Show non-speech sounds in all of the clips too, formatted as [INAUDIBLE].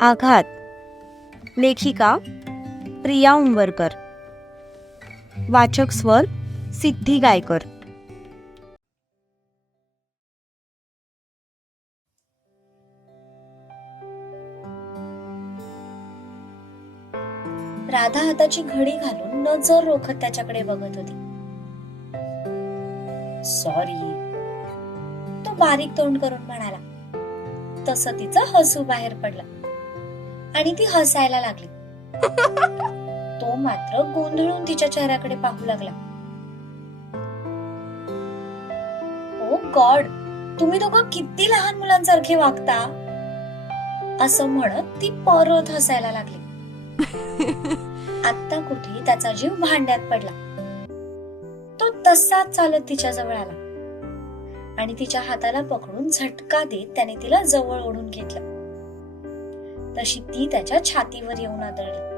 आघात. लेखिका प्रिया उंबरकर. वाचक स्वर सिद्धी गायकर. राधा हाताची घडी घालून नजर रोखत त्याच्याकडे बघत होती. सॉरी तो बारीक तोंड करून म्हणाला. तसं तिचं हसू बाहेर पडलं. आणि ती हसायला लागली. [LAUGHS] तो मात्र गोंधळून तिच्या चेहऱ्याकडे पाहू लागला. ओ गॉड तुम्ही दोघं किती लहान मुलांसारखे वागता? असं म्हणत ती परत हसायला लागली. [LAUGHS] आत्ता कुठे त्याचा जीव भांड्यात पडला. तो तसाच चालत तिच्या जवळ आला. आणि तिच्या हाताला पकडून झटका देत त्याने तिला जवळ ओढून घेतलं. तशी ती त्याच्या छातीवर येऊन आदळली.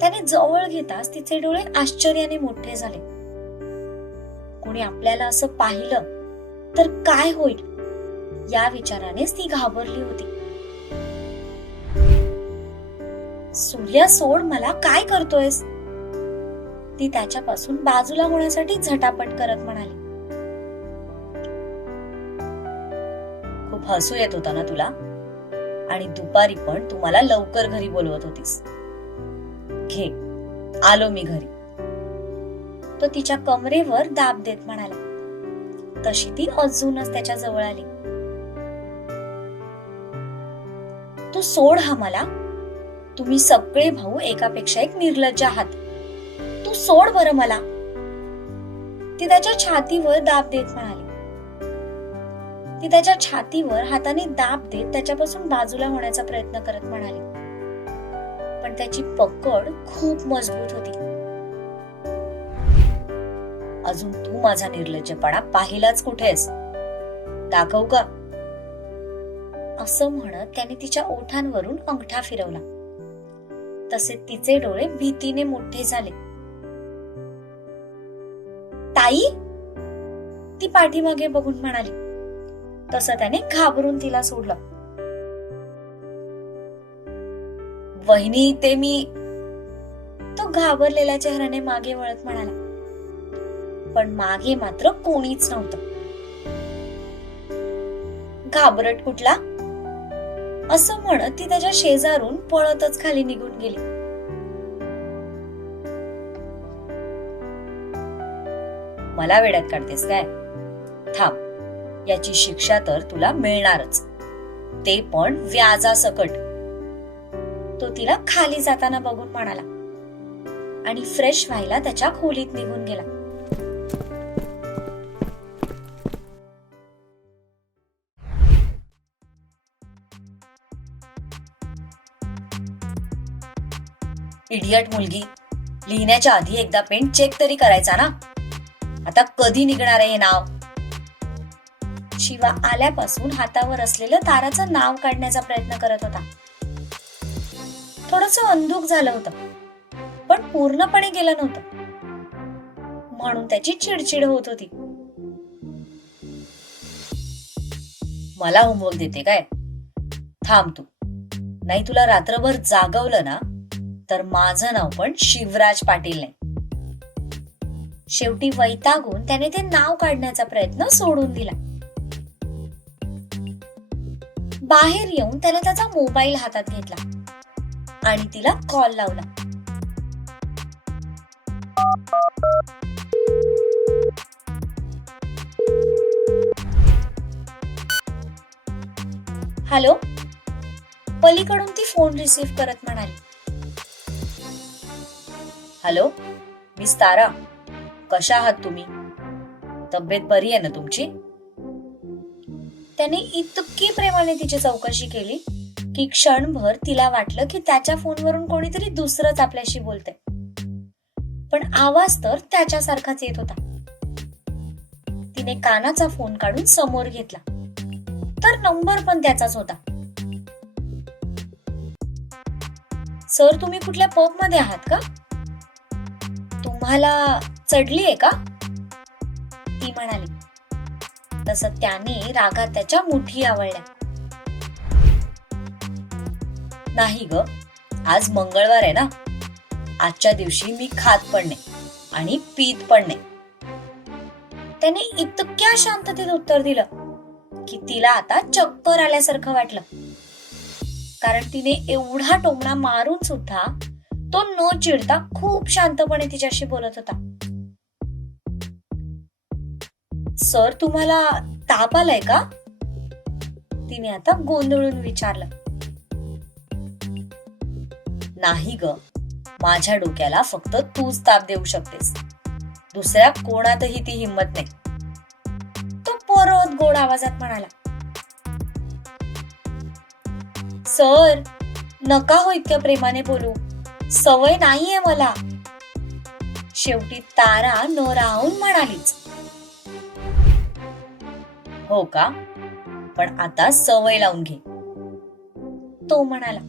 त्याने जवळ घेताच तिचे डोळे आश्चर्याने मोठे झाले. कोणी आपल्याला असं पाहिलं तर काय होईल? या विचारानेच ती घाबरली होती. सूर्या सोड मला काय करतोयस? ती त्याच्यापासून बाजूला होण्यासाठी झटापट करत म्हणाली. खूप हसू येत होता ना तुला? आणि दुपारी पण तू मला लवकर घरी बोलवत होतीस. घे आलो मी घरी. तो तिच्या कमरेवर दाब देत म्हणाला. तशी ती अजूनच त्याच्याजवळ आली. तू सोड हा मला. तुम्ही सगळे भाऊ एकापेक्षा एक निर्लज्ज आहात. तू सोड बरं मला. ती त्याच्या छातीवर दाब देत म्हणाली. ती त्याच्या छातीवर हाताने दाब देत त्याच्यापासून बाजूला होण्याचा प्रयत्न करत म्हणाली. पण त्याची पकड खूप मजबूत होती. अजून तू माझा निर्लज्जपणा पाहिलाच कुठेस? दाखवू का? असं म्हणत त्याने तिच्या ओठांवरून अंगठा फिरवला. तसे तिचे डोळे भीतीने मोठे झाले. ताई? ती पाठीमागे बघून म्हणाली. तसं त्याने घाबरून तिला सोडलं. वहिनी ते मी तो घाबरलेल्या चेहऱ्याने मागे वळत म्हणाला. पण मागे मात्र कोणीच नव्हतं. घाबरट कुठला? असं म्हणत ती त्याच्या शेजारून पळतच खाली निघून गेली. मला वेड्यात काढतेस काय? थांब. याची शिक्षा तर तुला मिळणारच. ते पण व्याजासकट. तो तिला खाली जाताना बघून म्हणाला. आणि फ्रेश व्हायला त्याच्या खोलीत निघून गेला. इडियट मुलगी लिहिण्याच्या आधी एकदा पेंट चेक तरी करायचा ना? आता कधी निघणार आहे हे नाव? शिवा आल्यापासून हातावर असलेलं ताराचं नाव काढण्याचा प्रयत्न करत होता. थोडस अंधुक झालं होतं पण पूर्णपणे गेलं नव्हतं. म्हणून त्याची चिडचिड होत होती. मला होमवर्क देते काय? थांब तू. नाही तुला रात्रभर जागवलं ना तर माझं नाव पण शिवराज पाटील नाही. शेवटी वैतागून त्याने ते नाव काढण्याचा प्रयत्न सोडून दिला. बाहेर येऊन त्याने त्याचा मोबाईल हातात घेतला आणि तिला कॉल लावला. हॅलो पलीकडून ती फोन रिसीव्ह करत म्हणाली. हॅलो मिस तारा कशा आहात तुम्ही? तब्येत बरी आहे ना तुमची? त्याने इतकी प्रेमाने तिची चौकशी केली की क्षणभर तिला वाटलं की त्याच्या फोनवरून कोणीतरी दुसरंच आपल्याशी बोलतंय. पण आवाज तर त्याच्यासारखाच येत होता. तिने कानाचा फोन काढून समोर घेतला. तर नंबर पण त्याचाच होता. सर तुम्ही कुठल्या पबमध्ये आहात का? तुम्हाला चढली आहे का? ती म्हणाली. तस त्याने रागा त्याच्या मुठी आवळल्या. नाही ग आज मंगळवार आहे ना? आजच्या दिवशी मी खात पण नाही आणि पीत पण नाही. त्याने इतक्या शांततेत उत्तर दिलं की तिला आता चक्कर आल्यासारखं वाटलं. कारण तिने एवढा टोमणा मारून सुद्धा तो न चिडता खूप शांतपणे तिच्याशी बोलत होता. सर तुम्हाला ताप आलाय का? तिने आता गोंधळून विचारलं. नाही ग माझ्या डोक्याला फक्त तूच ताप देऊ शकतेस. दुसऱ्या कोणातही ती हिंमत नाही. तो परत गोड आवाजात म्हणाला. सर नका हो इतक्या प्रेमाने बोलू. सवय नाहीये मला. शेवटी तारा न राहून म्हणालीच. हो का? पण आता सवय लावून घे. तो म्हणाला.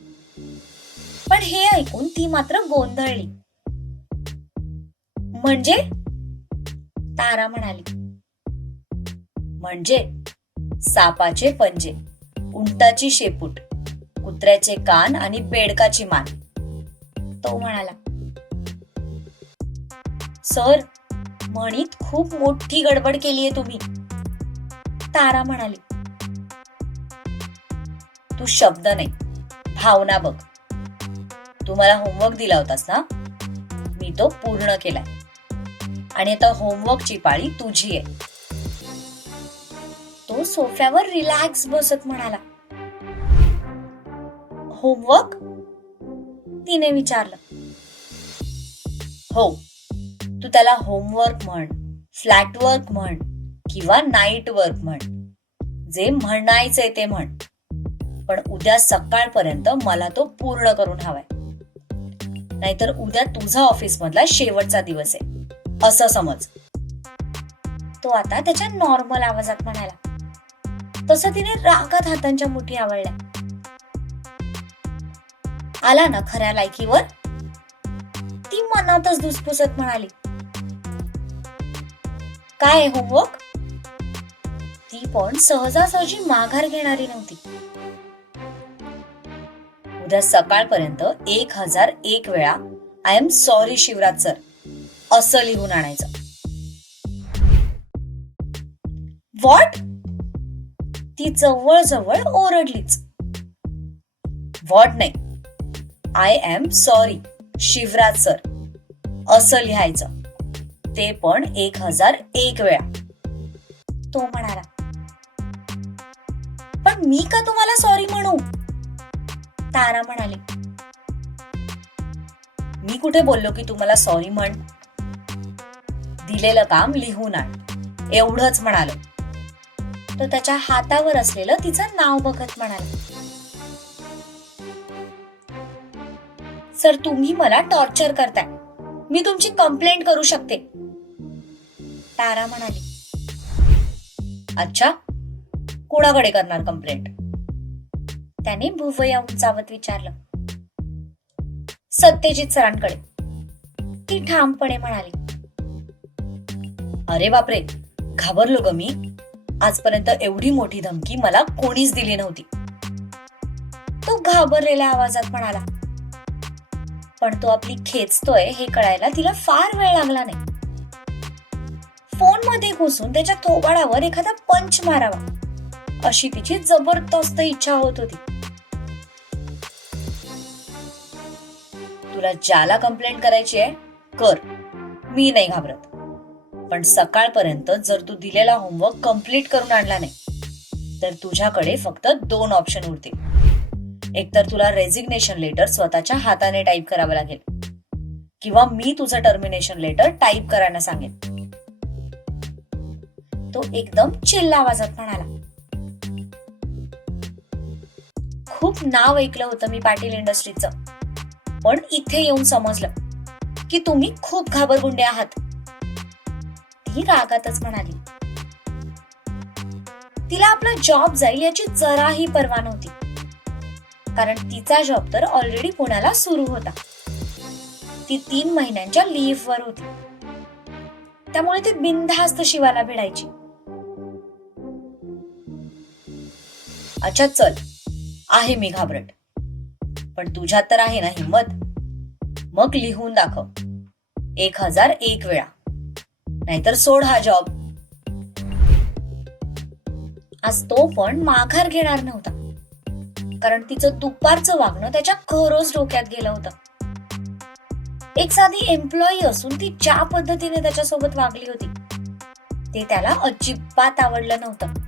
पण हे ऐकून ती मात्र गोंधळली. म्हणजे? तारा म्हणाली. म्हणजे? सापाचे पंजे उंटाची शेपूट कुत्र्याचे कान आणि बेडकाची मान. तो म्हणाला. सर म्हणीत खूप मोठी गडबड केलीये तुम्ही. तारा म्हणाली. तू शब्द नाही भावना बघ. तू मला होमवर्क दिला होतास ना? मी तो पूर्ण केलाय. आणि आता होमवर्कची पाळी तुझी आहे. तो सोफ्यावर रिलॅक्स बसत म्हणाला. होमवर्क तिने विचारलं. हो तू त्याला होमवर्क म्हण फ्लॅटवर्क म्हण. किंवा नाईट वर्क म्हण. जे म्हणायचंय ते म्हण. पण उद्या सकाळपर्यंत मला तो पूर्ण करून हवाय. नाहीतर उद्या तुझा ऑफिस मधला शेवटचा दिवस आहे. असं समज. तो आता त्याच्या नॉर्मल आवाजात म्हणाला तसं तिने रागात हातांच्या मुठी आवडल्या आला ना खऱ्या लायकीवर? ती मनातच धुसफुसत म्हणाली. काय होमवर्क ती पण सहजासहजी माघार घेणारी नव्हती. उद्या सकाळपर्यंत एक हजार एक वेळा I am sorry Shivraj sir असं लिहून आणायचं. व्हॉट ती जवळ जवळ ओरडलीच. व्हॉट नाही. I am sorry Shivraj sir असं लिहायचं. ते पण एक हजार एक वेळा. तो म्हणाला पण मी का तुम्हाला सॉरी म्हणू? तारा म्हणाली मी कुठे बोललो की तुम्हाला सॉरी म्हण? दिलेलं काम लिहून आण. एवढंच म्हणालो. तो त्याच्या हातावर असलेलं तिचं नाव बघत म्हणाला सर तुम्ही मला टॉर्चर करताय. मी तुमची कंप्लेंट करू शकते. तारा म्हणाली अच्छा कोणाकडे करणार कंप्लेंट त्याने भुवया उंचावत विचारलं. सत्यजित सरांकडे. ती ठामपणे म्हणाली. अरे बापरे घाबरलो ग मी. आजपर्यंत एवढी मोठी धमकी मला कोणीच दिली नव्हती. तो घाबरलेल्या आवाजात म्हणाला. पण तो आपली खेचतोय हे कळायला तिला फार वेळ लागला नाही. फोनमध्ये घुसून त्याच्या थोबाडावर एखादा पंच मारावा. अशी तिची जबरदस्त इच्छा होत होती. तुला ज्याला कंप्लेंट करायची आहे कर. मी नाही घाबरत. पण सकाळपर्यंत जर तू दिलेला होमवर्क कंप्लीट करून आणला नाही तर तुझ्याकडे फक्त दोन ऑप्शन उरतील. एकतर तुला रेझिग्नेशन लेटर स्वतःच्या हाताने टाईप करावं लागेल किंवा मी तुझं टर्मिनेशन लेटर टाईप करायला सांगेन. तो एकदम चिल्ला आवाजात म्हणाला. खूप नाव ऐकलं होतं मी पाटील इंडस्ट्रीचं. पण इथे येऊन समजलं की तुम्ही खूप घाबरगुंडे आहात. ती रागातच म्हणाली. तिला आपला जॉब जाईल याची जराही पर्वा नव्हती. कारण तिचा जॉब तर ऑलरेडी पुण्याला सुरू होता. ती तीन महिन्यांच्या लीव्ह वर होती. त्यामुळे ती बिनधास्त शिवाला भिडायची. अच्छा चल. आहे मी घाबरट. पण तुझ्यात तर आहे ना हिंमत. मग लिहून दाखव. एक हजार एक वेळा. नाहीतर सोड हा जॉब आज तो पण माघार घेणार नव्हता. कारण तिचं दुपारचं वागणं त्याच्या खरोच डोक्यात गेलं होतं. एक साधी एम्प्लॉई असून ती ज्या पद्धतीने त्याच्यासोबत वागली होती ते त्याला अजिबात आवडलं नव्हतं.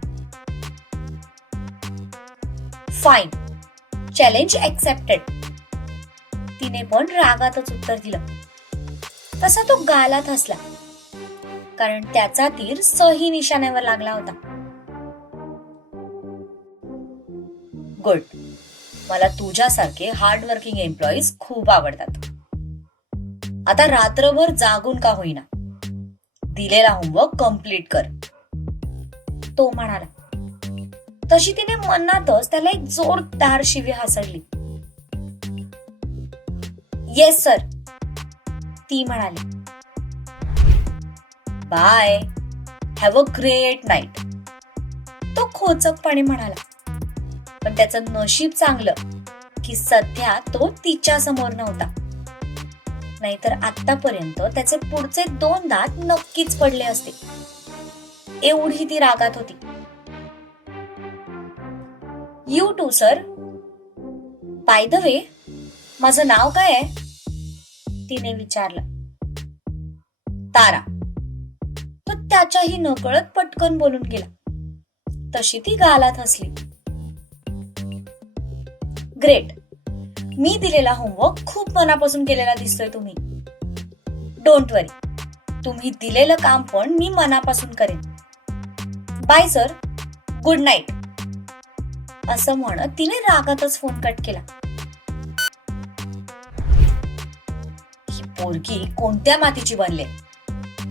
फाईन चॅलेंज ऍक्सेप्टेड तिने पण रागातच उत्तर दिलं. तसा तो गालात हसला. कारण त्याचा तीर सही निशाण्यावर लागला होता. गुड मला तुझ्यासारखे हार्डवर्किंग एम्प्लॉईज खूप आवडतात. आता रात्रभर जागून का होईना. दिलेला होमवर्क कंप्लीट कर. तो म्हणाला तशी तिने मनातच त्याला एक जोरदार शिवी हासडली. येस सर ती म्हणाली. Bye have a great night तो खोचकपणे म्हणाला. पण त्याचं नशीब चांगलं की सध्या तो तिच्या समोर नव्हता. नाहीतर आतापर्यंत त्याचे पुढचे दोन दात नक्कीच पडले असते. एवढी ती रागात होती. You too sir by the way माझं नाव काय आहे? तिने विचारलं. तारा. तो त्याच्याही नकळत पटकन बोलून गेला. तशी ती गालात हसली. ग्रेट मी दिलेला होमवर्क खूप मनापासून केलेला दिसतोय तुम्ही. डोंट वरी तुम्ही दिलेलं काम पण मी मनापासून करेन. बाय सर गुड नाईट असं म्हणत तिने रागातच फोन कट केला. ही पोरगी कोणत्या मातीची बनले?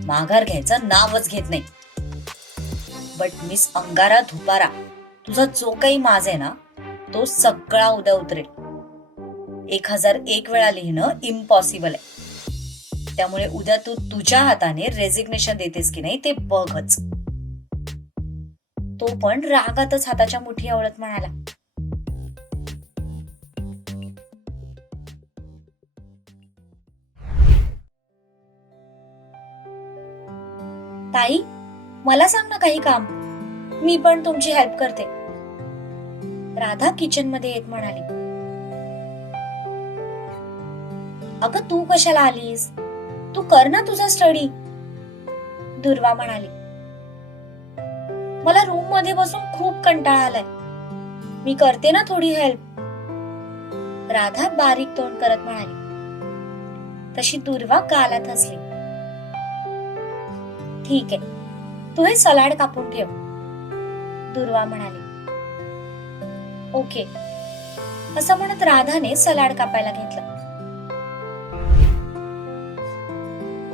माघार घ्यायचं नावच घेत नाही. बट मिस अंगारा धुपारा तुझा जो काही माज आहे ना तो सगळा उद्या उतरेल. एक हजार एक वेळा लिहिणं इम्पॉसिबल आहे. त्यामुळे उद्या तू तुझ्या हाताने रेजिग्नेशन देतेस की नाही ते बघच. तो पण रागातच हाताच्या मुठी आवळत म्हणाला. ताई मला सांग ना काही काम. मी पण तुमची हेल्प करते. राधा किचनमध्ये येत म्हणाली. अगं तू कशाला आलीस? तू कर ना तुझा स्टडी दुर्वा म्हणाली. मला रूममध्ये बसून खूप कंटाळा आलाय. मी करते ना थोडी हेल्प राधा बारीक तोंड करत म्हणाली. तशी दुर्वा गालात हसली. ठीक आहे. तू हे सलाड कापून ठेव. दुर्वा म्हणाली. ओके. असं म्हणत राधाने सलाड कापायला घेतलं.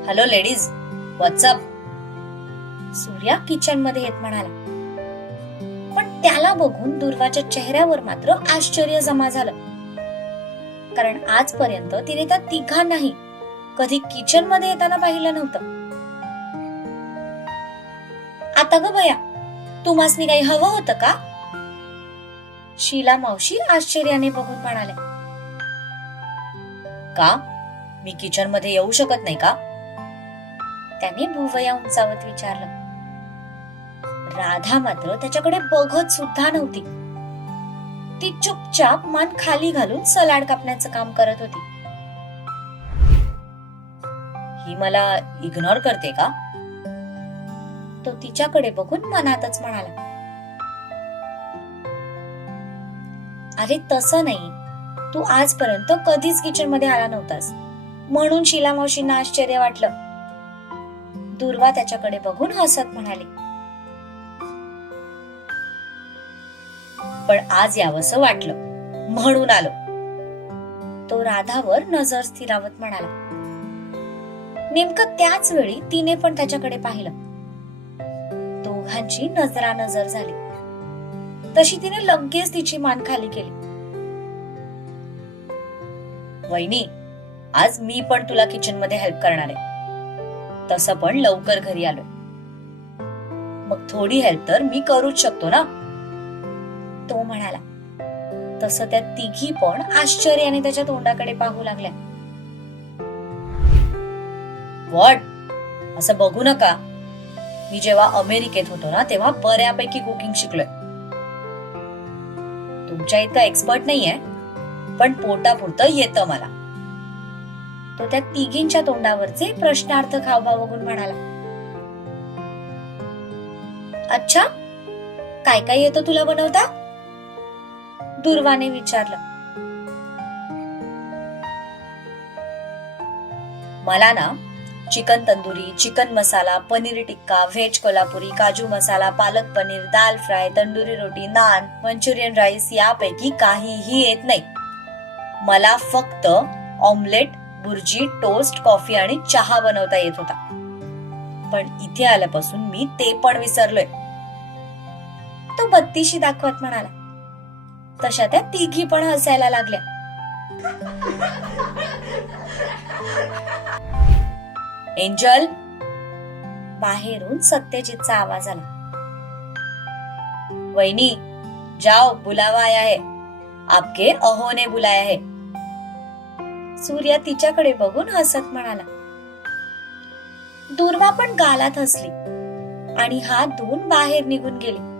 हॅलो लेडीज व्हॉट्सअप सूर्या किचनमध्ये येत म्हणाला. त्याला बघून दुर्वाच्या चेहऱ्यावर मात्र आश्चर्य जमा झालं. कारण आजपर्यंत तिने त्या तिघांनाही कधी किचनमध्ये येताना पाहिलं नव्हतं. आता ग बया तुम्हासनी काही हवं होतं का? शीला मावशी आश्चर्याने बघून म्हणाले का? मी किचनमध्ये येऊ शकत नाही का? त्याने भुवया उंचावत विचारलं. राधा मात्र त्याच्याकडे बघत सुद्धा नव्हती. ती चुपचाप मान खाली घालून सलाड कापण्याचं काम करत होती. ही मला इग्नोर करते का? तो तिच्याकडे बघून मनातच म्हणाला. अरे तसं नाही. तू आजपर्यंत कधीच किचनमध्ये आला नव्हतास. म्हणून शिला मावशींना आश्चर्य वाटलं. दुर्वा त्याच्याकडे बघून हसत म्हणाली. पण आज यावंसं वाटलं. म्हणून आलो. तो राधावर नजर स्थिरावत म्हणाला नेमकं त्याच वेळी तिने पण त्याच्याकडे पाहिलं. दोघांची नजरानजर झाली. तशी तिने लगेच तिची मान खाली केली. वहिनी आज मी पण तुला किचनमध्ये हेल्प करणार आहे. तसं पण लवकर घरी आलोय. मग थोडी हेल्प तर मी करूच शकतो ना? तो म्हणाला. तसं त्या तिघी पण आश्चर्याने त्याच्या तोंडाकडे पाहू लागल्या. वॉट? असं बघू नका. मी जेव्हा अमेरिकेत होतो ना तेव्हा बऱ्यापैकी कुकिंग शिकलोय. तुमच्या इतका एक्सपर्ट नाहीये पण पोटापुरतं येतं मला. तो त्या तिघींच्या तोंडावरचे प्रश्नार्थ खावभाव बघून म्हणाला. अच्छा काय काय येतं तुला बनवता? दुर्वाने विचारलं. मला ना chicken tandoori chicken masala paneer tikka veg Kolhapuri kaju masala palak paneer dal fry tandoori roti naan Manchurian rice यापैकी काहीही येत नाही. मला फक्त ऑमलेट बुर्जी टोस्ट कॉफी आणि चहा बनवता येत होता. पण इथे आल्यापासून मी ते पण विसरलोय. तो बत्तीशी दाखवत म्हणाला तशा त्या तिघी पण हसायला लागल्या. एंजल बाहेरून सत्यजितचा आवाज आला. वहिनी जाओ बुलावा आया है. आपके अहोने बुलाया है. सूर्या तिच्याकडे बघून हसत म्हणाला. दुर्वा पण गालात हसली आणि हात धुवून बाहेर निघून गेली.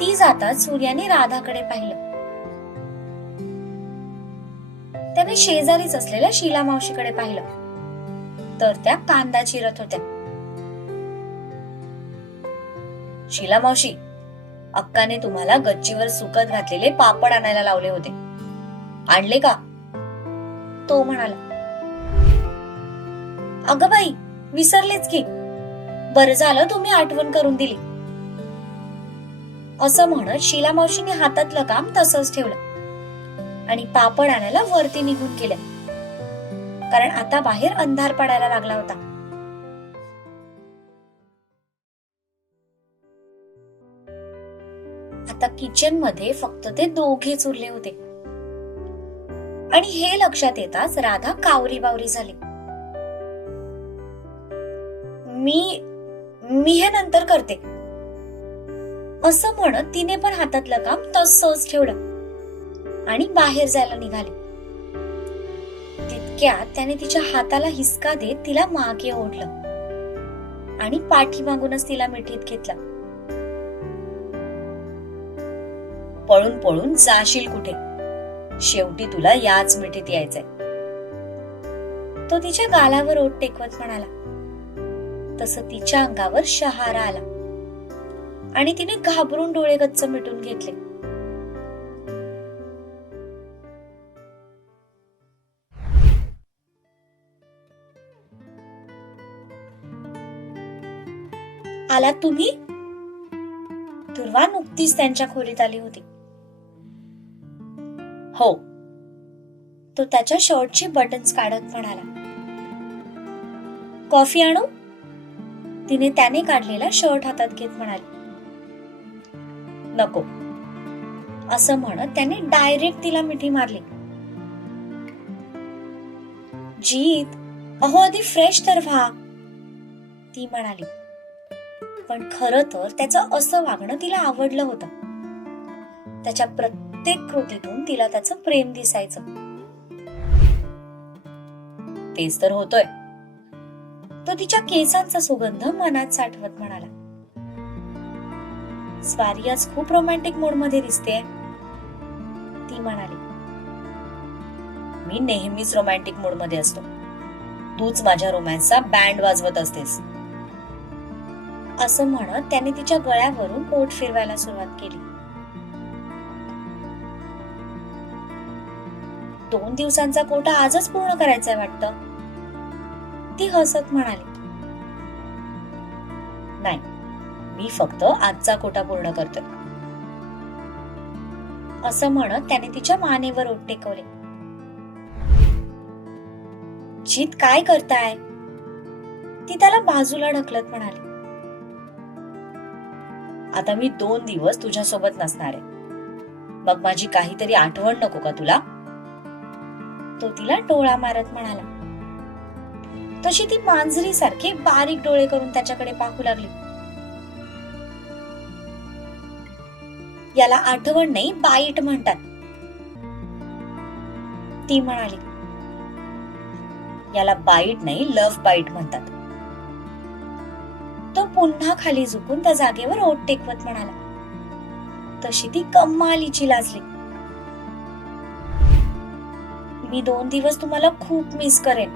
ती जाताच सूर्याने राधाकडे पाहिलं. त्याने शेजारीच असलेल्या शिला मावशीकडे पाहिलं. तर त्या कांदा चिरत होत्या. शिला मावशी अक्काने तुम्हाला गच्चीवर सुकत घातलेले पापड आणायला लावले होते. आणले का? तो म्हणाला. अगं बाई विसरलेच की. बरं झालं तुम्ही आठवण करून दिली. असं म्हणत शीला मावशीने हातातलं काम तसंच ठेवलं. आणि पापड आणायला वरती निघून गेल्या. कारण आता बाहेर अंधार पडायला लागला होता. आता किचनमध्ये फक्त ते दोघेच उरले होते. आणि हे लक्षात येताच राधा कावरी बावरी झाली. मी मी हे नंतर करते. असं म्हणत तिने पण हातातलं काम तसंच ठेवलं. आणि बाहेर जायला निघाली. तितक्यात त्याने तिच्या हाताला हिसका देत तिला मागे ओढलं. आणि पाठीमागूनच तिला मिठीत घेतलं. पळून पळून जाशील कुठे? शेवटी तुला याच मिठीत यायचंय. तो तिच्या गालावर ओट टेकवत म्हणाला. तसं तिच्या अंगावर शहारा आला. आणि तिने घाबरून डोळे गच्च मिटून घेतले. आला तुम्ही? दुर्वा नुकतीच त्यांच्या खोलीत आली होती. हो. तो त्याच्या शर्टची बटन्स काढत म्हणाला. कॉफी आणू? तिने त्याने काढलेला शर्ट हातात घेत म्हणाली. नको. असं म्हणत त्याने डायरेक्ट तिला मिठी मारली. जीत अहो आधी फ्रेश तर व्हा. ती म्हणाली पण खर तर त्याचं असं वागणं तिला आवडलं होतं. त्याच्या प्रत्येक कृतीतून तिला त्याचं प्रेम दिसायचं. तेच तर होतोय. तो तिच्या केसांचा सुगंध मनात साठवत म्हणाला. स्वारी आज खूप रोमॅन्टिक मूडमध्ये दिसते ती म्हणाली मी नेहमीच रोमॅन्टिक मूडमध्ये असतो. तूच माझ्या रोमॅन्सचा बँड वाजवत असतेस. असं म्हणत त्याने तिच्या गळ्यावरून पोट फिरवायला सुरुवात केली. दोन दिवसांचा कोटा आजच पूर्ण करायचंय वाटतं. ती हसत म्हणाली नाही मी फक्त आजचा कोटा पूर्ण करतो असं म्हणत त्याने तिच्या मानेवर ओट टेकवले. जीत काय करताय? ती त्याला बाजूला ढकलत म्हणाली. आता मी दोन दिवस तुझ्यासोबत नसणार आहे. मग माझी काहीतरी आठवण नको का तुला? तो तिला डोळा मारत म्हणाला. तशी ती मांजरी सारखे बारीक डोळे करून त्याच्याकडे पाहू लागली. याला आठवण नाही बाईट म्हणतात. ती म्हणाली याला बाईट नाही लव्ह बाईट म्हणतात. तो पुन्हा खाली झुकून त्या जागेवर ओट टेकवत म्हणाला. तशी ती कमालीची लाजली. मी दोन दिवस तुम्हाला खूप मिस करेन.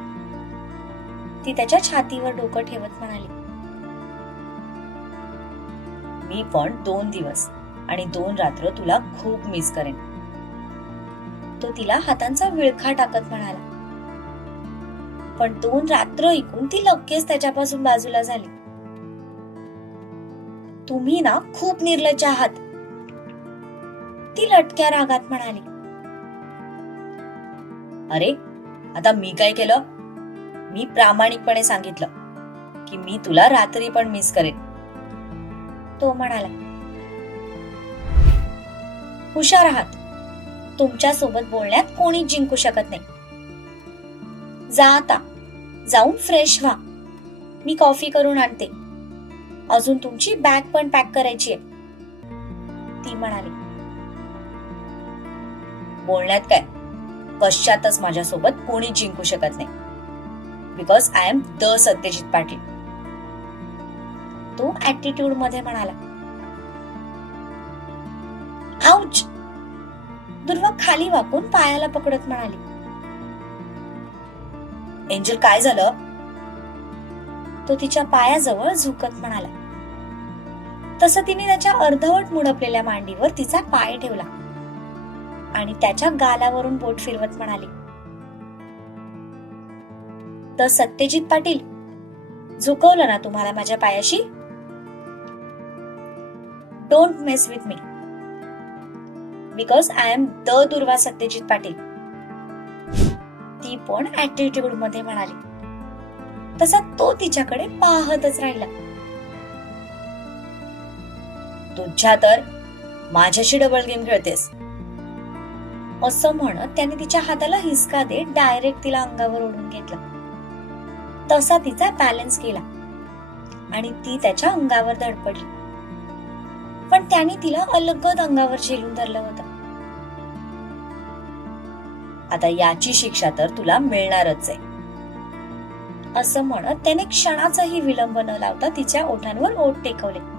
ती त्याच्या छातीवर डोकं ठेवत म्हणाली. मी पण दोन दिवस. आणि दोन रात्र तुला खूप मिस करेन. तो तिला हातांचा विळखा टाकत म्हणाला. पण दोन रात्र ऐकून ती लगेच त्याच्यापासून बाजूला झाली. तुम्ही ना खूप निर्लज्ज आहात. ती लटक्या रागात म्हणाली. अरे आता मी काय केलं? मी प्रामाणिकपणे सांगितलं की मी तुला रात्री पण मिस करेन. तो म्हणाला. हुशार आहात. तुमच्यासोबत बोलण्यात कोणी जिंकू शकत नाही. जा आता. जाऊन फ्रेश व्हा. मी कॉफी करून आणते. अजून तुमची बॅग पण पॅक करायची आहे. ती म्हणाली. बोलण्यात काय? पश्चातच माझ्यासोबत कोणी जिंकू शकत नाही. Because I am the Satyajit Patil तो ऍटिट्यूडमध्ये म्हणाला. आउच दुर्वा खाली वाकून पायाला पकडत म्हणाली. एंजल काय झालं? तो तिच्या पायाजवळ झुकत म्हणाला. तसं तिने त्याच्या अर्धवट मुडपलेल्या मांडीवर तिचा पाय ठेवला. आणि त्याच्या गालावरून बोट फिरवत म्हणाली. तर सत्यजित पाटील झुकवलं ना तुम्हाला माझ्या पायाशी? Don't mess with me because I am the Durva Satyajit Patil. ती पण ऍटिट्यूडमध्ये म्हणाली. तसा तो तिच्याकडे पाहतच राहिला. तुझ्या तर माझ्याशी डबल गेम खेळतेस. असं म्हणत त्याने तिच्या हाताला हिसका देत डायरेक्ट तिला अंगावर ओढून घेतला. तसा तिचा बॅलन्स केला. आणि ती त्याच्या अंगावर धडपडली. पण त्याने तिला अलगद अंगावर झेलून धरलं होतं. आता याची शिक्षा तर तुला मिळणारच आहे. असं म्हणत त्याने क्षणाचाही विलंब न लावता तिच्या ओठांवर ओठ टेकवले.